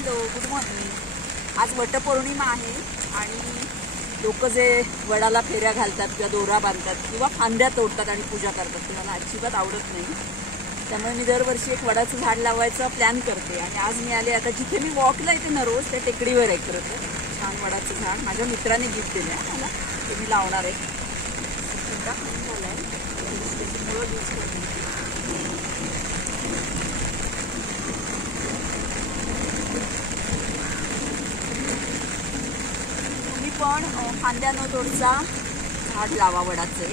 Hello, good morning. आज वटपौर्णिमा आहे आणि लोक जे वडाला फेऱ्या घालतात किंवा दोरा बांधतात किंवा फांद्या तोडतात आणि पूजा करतात ते मला अजिबात आवडत नाही. त्यामुळे मी दरवर्षी एक वडाचं झाड लावायचा प्लॅन करते आणि आज मी आले. आता जिथे मी वॉकला येते ना रोज त्या टेकडीवर आहे खरं तर छान वडाचं झाड माझ्या मित्राने गिफ्ट दिलं आहे मला, ते मी लावणार आहे. झालं आहे मुळं यूज करते. पण फांद्या न तोडचा झाड लावा वडाचे.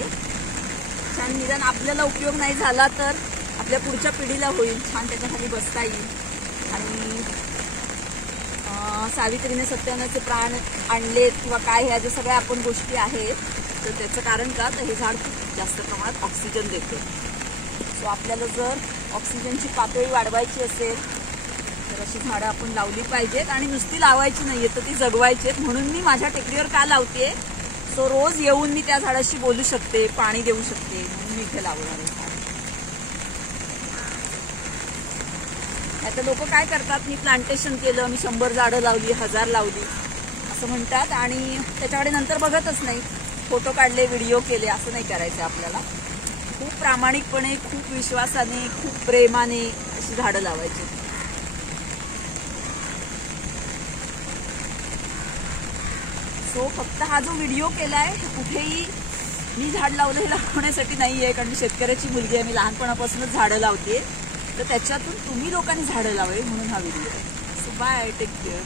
छान निदान आपल्याला उपयोग नाही झाला तर आपल्या पुढच्या पिढीला होईल, छान त्याच्या खाली बसता येईल. आणि सावित्रीने सत्यानाचे प्राण आणलेत किंवा काय ह्या ज्या सगळ्या आपण गोष्टी आहेत तर त्याचं कारण का तर हे झाड खूप जास्त प्रमाणात ऑक्सिजन देते. सो आपल्याला जर ऑक्सिजनची पातळी वाढवायची असेल तर अशी झाडं आपण लावली पाहिजेत आणि नुसती लावायची नाहीये तर ती जगवायची आहेत. म्हणून मी माझ्या टेकडीवर का लावते, सो रोज येऊन मी त्या झाडाशी बोलू शकते, पाणी देऊ शकते, म्हणून मी इथे लावणार आहे झाड. आता लोक काय करतात, मी प्लांटेशन केलं, मी 100 झाडं लावली, 1000 लावली असं म्हणतात आणि त्याच्याकडे नंतर बघतच नाही. फोटो काढले, व्हिडिओ केले, असं नाही करायचं आपल्याला. खूप प्रामाणिकपणे, खूप विश्वासाने, खूप प्रेमाने अशी झाडं लावायची. सो फक्त हा जो व्हिडिओ केलाय कुठेही मी झाड लावलं हे लावण्यासाठी नाही आहे, कारण मी शेतकऱ्याची मुलगी आहे, मी लहानपणापासूनच झाडं लावते. तर त्याच्यातून तुम्ही लोकांनी झाडं लावावी म्हणून हा व्हिडिओ आहे. So bye, take care.